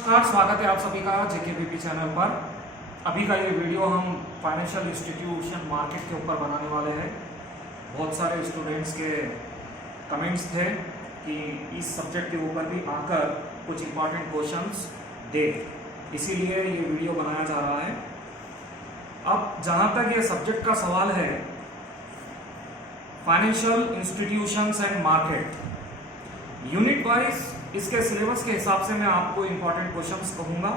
नमस्कार, स्वागत है आप सभी का जेकेबीपी चैनल पर। अभी का ये वीडियो हम फाइनेंशियल इंस्टीट्यूशन मार्केट के ऊपर बनाने वाले हैं। बहुत सारे स्टूडेंट्स के कमेंट्स थे कि इस सब्जेक्ट के ऊपर भी आकर कुछ इंपॉर्टेंट क्वेश्चंस दे, इसीलिए ये वीडियो बनाया जा रहा है। अब जहाँ तक ये सब्जेक्ट का सवाल है, financial institutions and market, unit wise इसके सिलेबस के हिसाब से मैं आपको इंपॉर्टेंट क्वेश्चंस कहूंगा।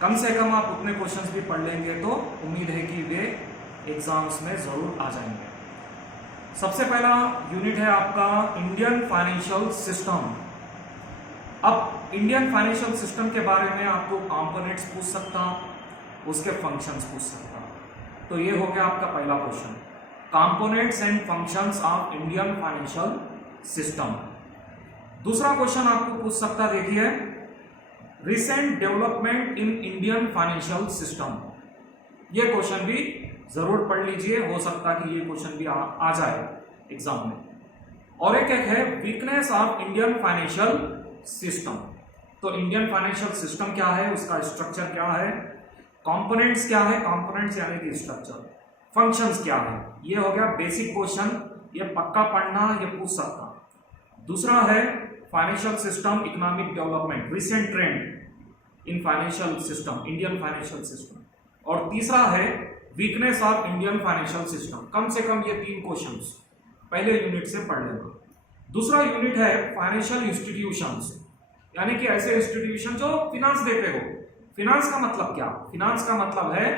कम से कम आप उतने क्वेश्चंस भी पढ़ लेंगे तो उम्मीद है कि वे एग्जाम्स में जरूर आ जाएंगे। सबसे पहला यूनिट है आपका इंडियन फाइनेंशियल सिस्टम। अब इंडियन फाइनेंशियल सिस्टम के बारे में आपको कंपोनेंट्स पूछ सकता, उसके फंक्शंस पूछ सकता। तो ये हो गया आपका पहला question, components and functions of Indian financial system. दूसरा क्वेश्चन आपको पूछ सकता, देखिए, recent development in Indian financial system. ये क्वेश्चन भी जरूर पढ़ लीजिए, हो सकता कि ये क्वेश्चन भी आ जाए एग्जाम में। और एक है weakness of Indian financial system. तो इंडियन फाइनेंशियल सिस्टम क्या है, उसका स्ट्रक्चर क्या है, कंपोनेंट्स क्या है, कंपोनेंट्स यानी कि स्ट्रक्चर, फंक्शंस क्या है। ये हो गया बेसिक क्वेश्चन, ये पक्का पढ़ना, ये पूछ सकता। दूसरा है financial system economic development, recent trend in financial system, Indian financial system. और तीसरा है weakness of Indian financial system. कम से कम ये तीन क्वेश्चंस पहले यूनिट से पढ़ लेना। दूसरा यूनिट है फाइनेंशियल इंस्टीट्यूशंस, यानी कि ऐसे इंस्टीट्यूशन जो फिनांस देते हो। फिनांस का मतलब क्या, फिनांस का मतलब है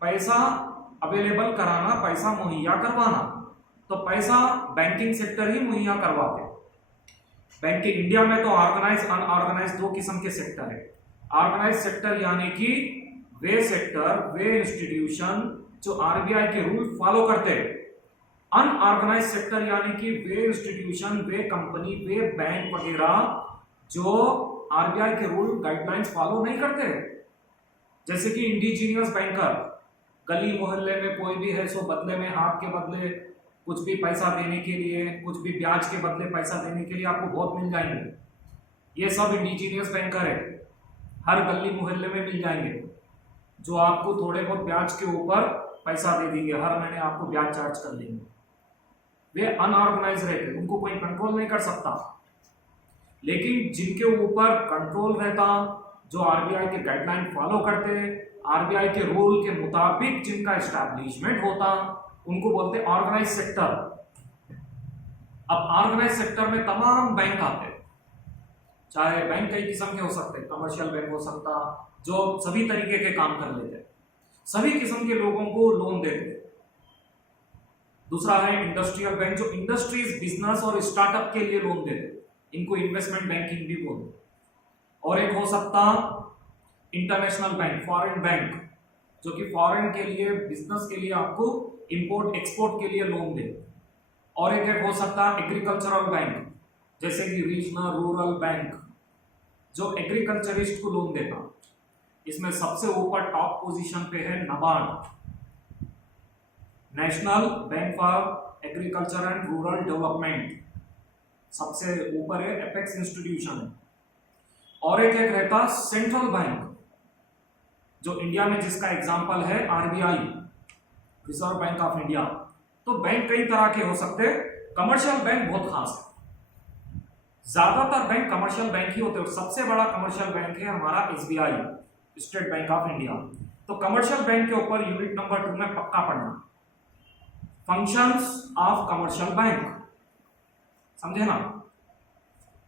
पैसा अवेलेबल कराना, पैसा मुहैया करवाना। तो पैसा बैंकिंग सेक्टर ही मुहैया करवाते। बैंकिंग इंडिया में तो ऑर्गेनाइज अनऑर्गेनाइज दो किस्म के सेक्टर है। ऑर्गेनाइज सेक्टर यानी कि वे सेक्टर, वे इंस्टीट्यूशन जो आरबीआई के रूल फॉलो करते हैं। अनऑर्गेनाइज सेक्टर यानी कि वे इंस्टीट्यूशन, वे कंपनी, वे बैंक वगैरह जो आरबीआई के रूल गाइडलाइंस फॉलो नहीं करते। जैसे कि इंडिजीनियस बैंकर, गली मोहल्ले में कोई भी है सो बदले में आपके बदले कुछ भी पैसा देने के लिए, कुछ भी ब्याज के बदले पैसा देने के लिए आपको बहुत मिल जाएंगे। ये सब इंडिजीनियस बैंकर है, हर गली मोहल्ले में मिल जाएंगे, जो आपको थोड़े बहुत ब्याज के ऊपर पैसा दे देंगे, हर महीने आपको ब्याज चार्ज कर लेंगे। वे अनऑर्गेनाइज रहते, उनको कोई कंट्रोल नहीं कर सकता। लेकिन जिनके ऊपर कंट्रोल रहता, जो आरबीआई के गाइडलाइन फॉलो करते, आरबीआई के रूल के मुताबिक जिनका एस्टैब्लिशमेंट होता, उनको बोलते ऑर्गेनाइज सेक्टर। अब ऑर्गेनाइज सेक्टर में तमाम बैंक आते हैं, चाहे बैंक कई किस्म के हो सकते हैं, कमर्शियल बैंक हो सकता, जो सभी तरीके के काम कर लेते हैं, सभी किस्म के लोगों को लोन देते हैं। दूसरा है इंडस्ट्रियल बैंक, जो इंडस्ट्रीज, बिजनेस और स्टार्टअप के लिए लोन देते हैं, इनको इन्वेस्टमेंट बैंकिंग भी बोलते। और एक हो सकता इंटरनेशनल बैंक, फॉरेन बैंक, जो कि फॉरेन के लिए, बिजनेस के लिए आपको इंपोर्ट एक्सपोर्ट के लिए लोन दे। और एक हो सकता एग्रीकल्चरल बैंक, जैसे कि रीजनल रूरल बैंक, जो एग्रीकल्चरिस्ट को लोन देता। इसमें सबसे ऊपर टॉप पोजीशन पे है NABARD, national bank for agriculture and rural development, सबसे ऊपर है, एपेक्स इंस्टीट्यूशन है। और एक रहता सेंट्रल बैंक, जो इंडिया में जिसका एग्जांपल है RBI, Reserve Bank of India. तो बैंक कई तरह के हो सकते हैं, कमर्शियल बैंक बहुत खास है, ज्यादातर बैंक कमर्शियल बैंक ही होते हैं। सबसे बड़ा कमर्शियल बैंक है हमारा SBI, state bank of India. तो कमर्शियल बैंक के ऊपर यूनिट नंबर 2 में पक्का पढ़ना, फंक्शंस ऑफ कमर्शियल बैंक, समझे ना।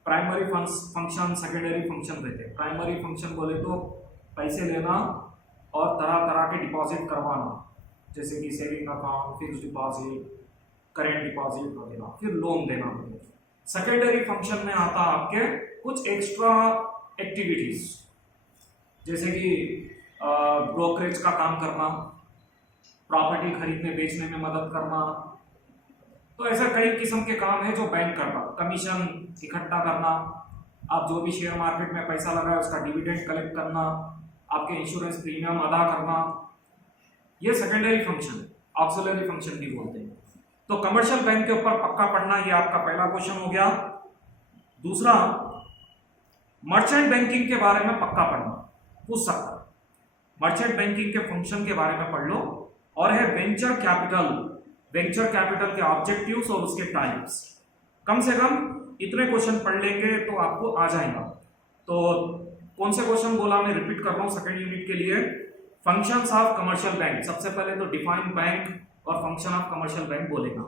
प्राइमरी फंक्शन, सेकेंडरी फंक्शन रहते हैं। प्राइमरी फंक्शन बोले तो पैसे लेना और तरह तरह के डिपॉजिट करवाना, जैसे कि saving account, fixed deposit, current deposit वगैरह, फिर लोन देना वगैरह। सेकेंडरी फंक्शन में आता आपके कुछ एक्स्ट्रा एक्टिविटीज, जैसे कि ब्रोकरेज का काम करना, प्रॉपर्टी खरीदने बेचने में मदद करना। तो ऐसे कई किस्म के काम है जो बैंक करता। कमीशन इकट्ठा करना, आप जो भी शेयर मार्केट में पैसा लगाए उसका डिविडेंड कलेक्ट करना, आपके इंश्योरेंस प्रीमियम अदा करना, ये सेकेंडरी फंक्शन, ऑक्सिलरी फंक्शन भी बोलते हैं। तो कमर्शियल बैंक के ऊपर पक्का पढ़ना, ये आपका पहला क्वेश्चन हो गया। दूसरा, मर्चेंट बैंकिंग के बारे में पक्का पढ़ना, पूछ सकता है। मर्चेंट बैंकिंग के फंक्शन के बारे में पढ़ लो। और है वेंचर कैपिटल, वेंचर कैपिटल के ऑब्जेक्टिव्स और उसके टाइप्स। कम से कम इतने क्वेश्चन पढ़ लेंगे तो आपको आ जाएगा। तो कौन से क्वेश्चन बोला मैं रिपीट कर रहा हूं सेकंड यूनिट के लिए। फंक्शंस ऑफ कमर्शियल बैंक, सबसे पहले तो डिफाइन बैंक और फंक्शन ऑफ कमर्शियल बैंक बोलेगा।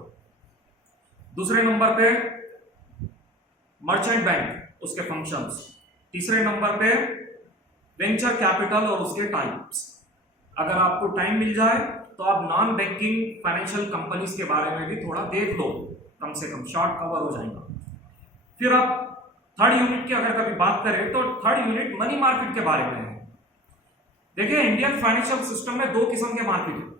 दूसरे नंबर पे मर्चेंट बैंक, उसके फंक्शंस। तीसरे नंबर पे वेंचर कैपिटल और उसके टाइप्स। अगर आपको टाइम मिल जाए तो आप नॉन बैंकिंग फाइनेंशियल कंपनीज के बारे में भी थोड़ा देख लो, कम से कम शॉर्ट कवर हो जाएगा। फिर आप थर्ड यूनिट की अगर कभी बात करें तो थर्ड यूनिट मनी मार्केट के बारे में है। देखिए इंडियन फाइनेंशियल सिस्टम में दो किस्म के मार्केट है।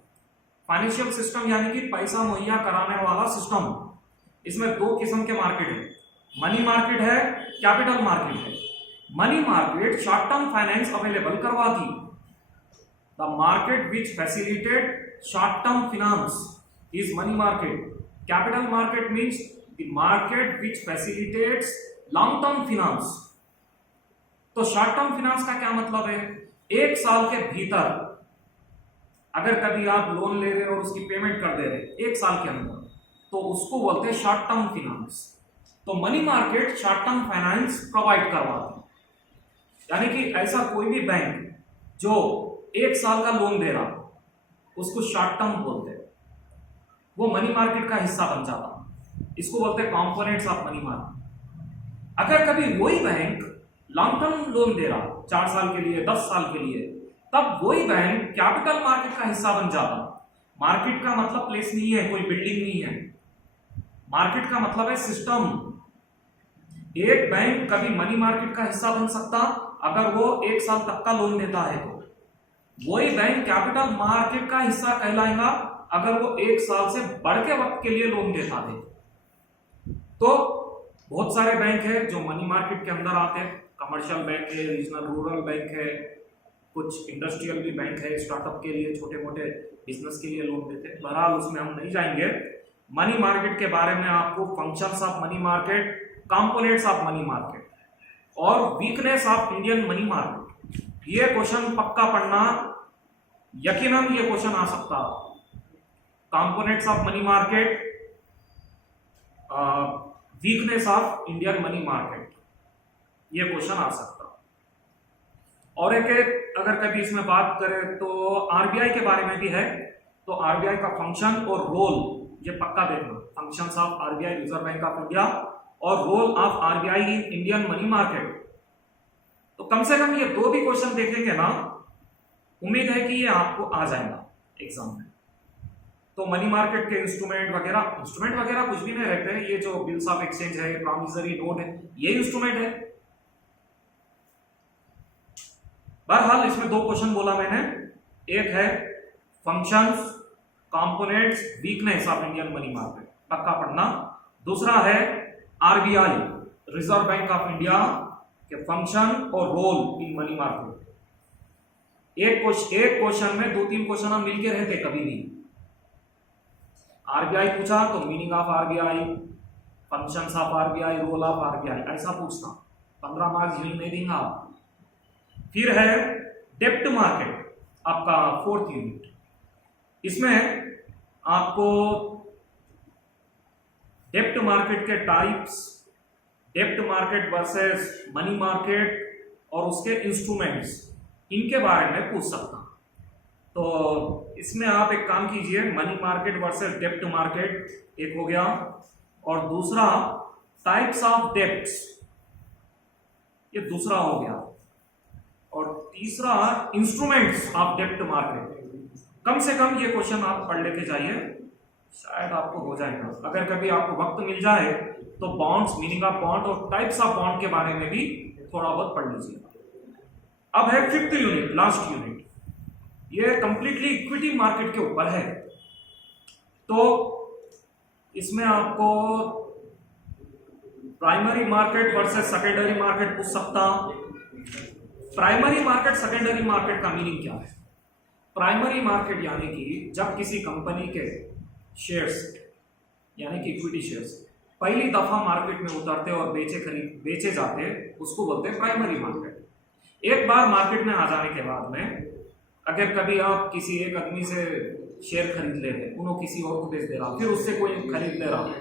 फाइनेंशियल सिस्टम यानी कि पैसा मुहैया कराने वाला सिस्टम, इसमें दो किस्म के मार्केट है। मनी मार्केट है, कैपिटल मार्केट है। Money market short term finance available करवाती, the market which facilitate short term finance is money market. Capital market means the market which facilitates long term finance. तो short term finance का क्या मतलब है, एक साल के भीतर अगर कभी आप लोन ले रहे और उसकी पेमेंट कर दे रहे एक साल के अंदर, तो उसको बोलते हैं शॉर्ट टर्म फाइनेंस। तो money market short term finance provide करवाती है, यानी कि ऐसा कोई भी बैंक जो एक साल का लोन दे रहा उसको शॉर्ट टर्म बोलते हैं, वो मनी मार्केट का हिस्सा बन जाता। इसको बोलते हैं कंपोनेंट्स ऑफ मनी मार्केट। अगर कभी वही बैंक लॉन्ग टर्म लोन दे रहा 4 साल के लिए, 10 साल के लिए, तब वही बैंक कैपिटल मार्केट का हिस्सा बन जाता। मार्केट का मतलब प्लेस नहीं है, कोई बिल्डिंग नहीं है। मार्केट का मतलब है सिस्टम। एक बैंक कभी मनी मार्केट का हिस्सा बन सकता अगर वो 1 साल तक का लोन देता है, तो वही बैंक कैपिटल मार्केट का हिस्सा कहलाएगा अगर वो 1 साल से बढ़ के वक्त के लिए लोन देता है। तो बहुत सारे बैंक है जो मनी मार्केट के अंदर आते हैं। कमर्शियल बैंक है, रीजनल रूरल बैंक है, कुछ इंडस्ट्रियल भी बैंक है, स्टार्टअप के लिए, छोटे मोटे बिजनेस के लिए लोन देते हैं। बहरहाल उसमें हम नहीं जाएंगे। मनी मार्केट के बारे में आपको functions of money market, components of money market और weakness of Indian money market, ये क्वेश्चन पक्का पढ़ना, यकीनन ये क्वेश्चन आ सकता है। Components of money market, weakness of Indian money market, ये क्वेश्चन आ सकता। और एक अगर कभी इसमें बात करें तो आरबीआई के बारे में भी है। तो आरबीआई का फंक्शन और रोल ये पक्का देखना। Functions of RBI, Reserve Bank of India, और role of RBI in Indian money market. तो कम से कम ये दो भी क्वेश्चन देखेंगे ना, उम्मीद है कि ये आपको आ जाएगा एग्जाम में। तो मनी मार्केट के इंस्ट्रूमेंट वगैरह कुछ भी नहीं रहते हैं। ये जो बिल्स ऑफ एक्सचेंज है, प्रॉमिसरी नोट है, ये इंस्ट्रूमेंट है। बहरहाल इसमें दो क्वेश्चन बोला मैंने, एक है functions, components, weakness of Indian money market, पक्का पढ़ना। दूसरा है RBI, Reserve Bank of India के फंक्शन और रोल इन मनी मार्केट। एक क्वेश्चन में 2-3 क्वेश्चन हम मिलके रहते कभी भी। आरबीआई पूछा तो meaning of RBI, functions of RBI, role of RBI, ऐसा पूछना। 15 मार्क्स यूं नहीं देंगे आप। फिर है डेप्ट मार्केट, आपका 4th यूनिट। इसमें आपको डेप्ट मार्केट के टाइप्स, डेप्ट मार्केट वर्सेस मनी मार्केट और उसके इंस्ट्रूमेंट्स, इनके बारे में पूछ सकता। तो इसमें आप एक काम कीजिए, मनी मार्केट वर्सेस डेप्ट मार्केट एक हो गया, और दूसरा टाइप्स ऑफ डेप्ट्स, ये दूसरा हो गया, और तीसरा इंस्ट्रूमेंट्स ऑफ डेप्ट मार्केट। कम से कम ये क्वेश्चन आप पढ़ लेके जाइए, शायद आपको हो जाएगा। अगर कभी आपको वक्त मिल जाए तो बॉन्ड्स, मीनिंग ऑफ बॉन्ड और टाइप्स ऑफ बॉन्ड के बारे में भी थोड़ा बहुत पढ़ लीजिए। अब है 5th यूनिट, लास्ट यूनिट। ये कंप्लीटली इक्विटी मार्केट के ऊपर है। तो इसमें आपको primary market versus secondary market पूछ सकता। प्राइमरी मार्केट, सेकेंडरी मार्केट का मीनिंग क्या है? प्राइमरी मार्केट यानी कि जब किसी कंपनी के शेयर्स, यानी कि इक्विटी शेयर्स पहली दफा मार्केट में उतरते और बेचे जाते, उसको बोलते हैं प्राइमरी मार्केट। एक बार मार्केट में आ जाने के बाद में अगर कभी आप किसी एक आदमी से शेयर खरीद ले रहे, उन्होंने किसी और को बेच दे रहा, फिर उससे कोई खरीद ले रहा है,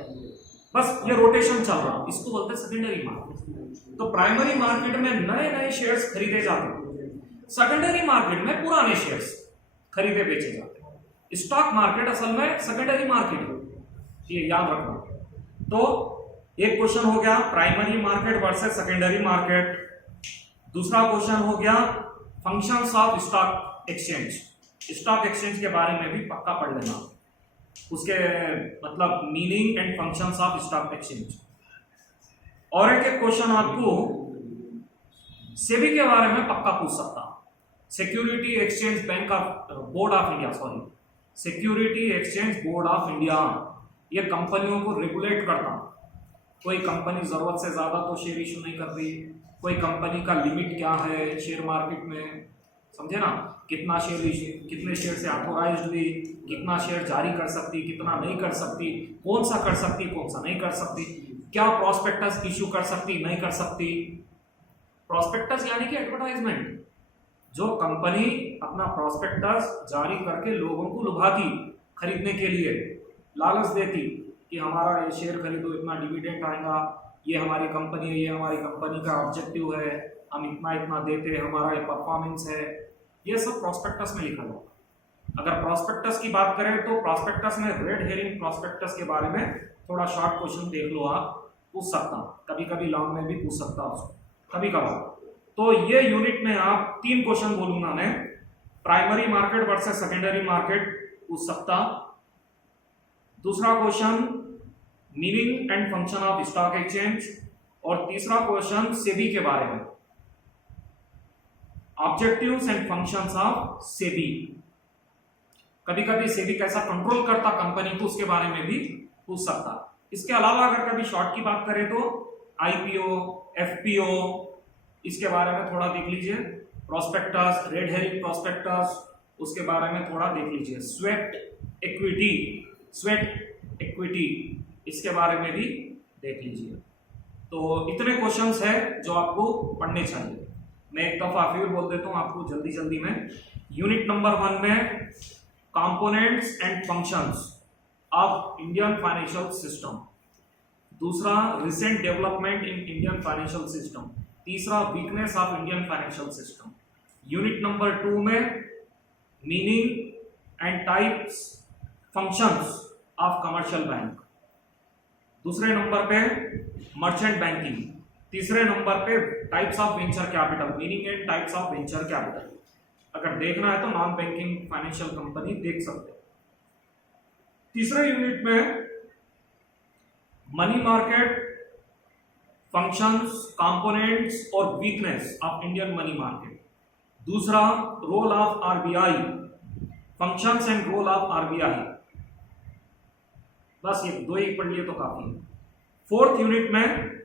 बस ये रोटेशन चल रहा, इसको बोलते हैं सेकेंडरी मार्केट। तो प्राइमरी मार्केट में नए नए शेयर्स खरीदे जाते, सेकेंडरी मार्केट में पुराने शेयर्स खरीदे बेचे जाते। स्टॉक मार्केट असल में सेकेंडरी मार्केट है, ये याद रखना। तो एक क्वेश्चन हो गया primary market versus secondary market. दूसरा क्वेश्चन हो गया functions of stock exchange. Stock exchange के बारे में भी पक्का पढ़ लेना, उसके मतलब meaning and functions of stock exchange. और एक क्वेश्चन आपको सेबी के बारे में पक्का पूछ सकता, security exchange bank of board of India, sorry security exchange board of India, ये कंपनियों को रेगुलेट करता। कोई कंपनी जरूरत से ज्यादा तो शेयर इशू नहीं करती, कोई कंपनी का लिमिट क्या है शेयर मार्केट में, समझे ना, कितना शेयर, कितने शेयर से ऑथोराइज्ड हुई, कितना शेयर जारी कर सकती, कितना नहीं कर सकती, कौन सा कर सकती, कौन सा नहीं कर सकती, क्या प्रोस्पेक्टस इशू कर सकती, नहीं कर सकती। प्रोस्पेक्टस यानी कि एडवर्टाइजमेंट, जो कंपनी अपना प्रोस्पेक्टस जारी करके लोगों को लुभाती खरीदने के लिए, लालच देती कि हमारा ये शेयर खरीदो, इतना डिविडेंड आएगा, ये हमारी कंपनी है, ये हमारी कंपनी का ऑब्जेक्टिव है, हम इतना इतना देते हैं, हमारा ये परफॉर्मेंस है, ये सब प्रोस्पेक्टस में लिखा होगा। अगर प्रोस्पेक्टस की बात करें तो प्रोस्पेक्टस में रेड हेरिंग प्रोस्पेक्टस के बारे में थोड़ा शॉर्ट क्वेश्चन देख लो, आप पूछ सकता, कभी कभी लॉन्ग में भी पूछ सकता उसको कभी कभार। तो ये यूनिट में आप 3 क्वेश्चन बोलूंगा मैं, primary market versus secondary market पूछ सकता, दूसरा question meaning and function of stock exchange, और तीसरा क्वेश्चन सेबी के बारे में, objectives and functions of SEBI. कभी कभी सेबी कैसा कंट्रोल करता कंपनी को, उसके बारे में भी पूछ सकता। इसके अलावा अगर कभी शॉर्ट की बात करें तो आईपीओ, एफपीओ, इसके बारे में थोड़ा देख लीजिए, प्रोस्पेक्टस, रेड हेरिंग प्रोस्पेक्टस, उसके बारे में थोड़ा देख लीजिए, स्वेट इक्विटी, इसके बारे में भी देख लीजिए। तो इतने क्वेश्चंस है जो आपको पढ़ने चाहिए। मैं एक दफा फिर बोल देता हूं आपको जल्दी जल्दी में। यूनिट नंबर 1 में components and functions of Indian financial system, दूसरा recent development in Indian financial system, तीसरा weakness of Indian financial system. Unit number 2 में meaning and types functions of commercial bank, दूसरे नंबर पे मर्चेंट बैंकिंग, तीसरे number पे types of venture capital, meaning and types of venture capital. अगर देखना है तो नॉन बैंकिंग फाइनेंशियल कंपनी देख सकते हैं। तीसरे यूनिट में मनी मार्केट, फंक्शंस, कंपोनेंट्स और weakness of Indian money market, दूसरा role of RBI, functions and role of RBI. बस ये 2 ही पढ़ लिए तो काफी है। 4th यूनिट में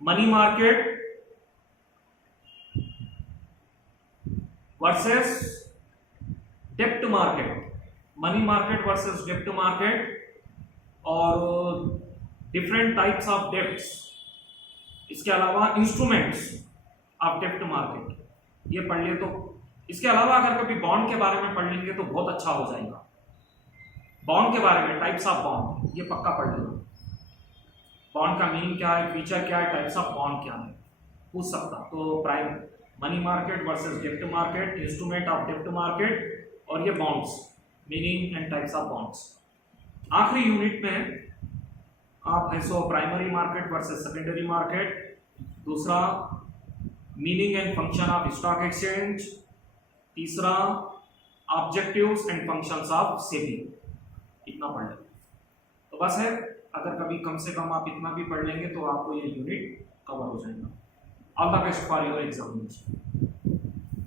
मनी मार्केट वर्सेस डेप्ट मार्केट, मनी मार्केट वर्सेस डेप्ट मार्केट, और डिफरेंट टाइप्स ऑफ डेप्ट्स, इसके अलावा इंस्ट्रूमेंट्स ऑफ डेप्ट मार्केट, ये पढ़ लिए तो। इसके अलावा अगर कभी बॉन्ड के बारे में पढ़ लेंगे तो बहुत अच्छा हो जाएगा। बॉन्ड के बारे में, टाइप्स ऑफ बॉन्ड, ये पक्का पढ़ लेना। बॉन्ड का मीनिंग क्या है, फीचर क्या है, टाइप्स ऑफ बॉन्ड क्या है, पूछ सकता। तो प्राइम मनी मार्केट वर्सेस डेप्ट मार्केट, इंस्ट्रूमेंट ऑफ डेप्ट मार्केट, और ये bonds, meaning and types of bonds. आखिरी यूनिट में आप है so primary market versus secondary market, दूसरा meaning and function of stock exchange, तीसरा objectives and functions of SEBI. इतना पढ़ लें तो बस है। अगर कभी कम से कम आप इतना भी पढ़ लेंगे तो आपको ये यूनिट कवर हो जाएगा। All the best for your examination.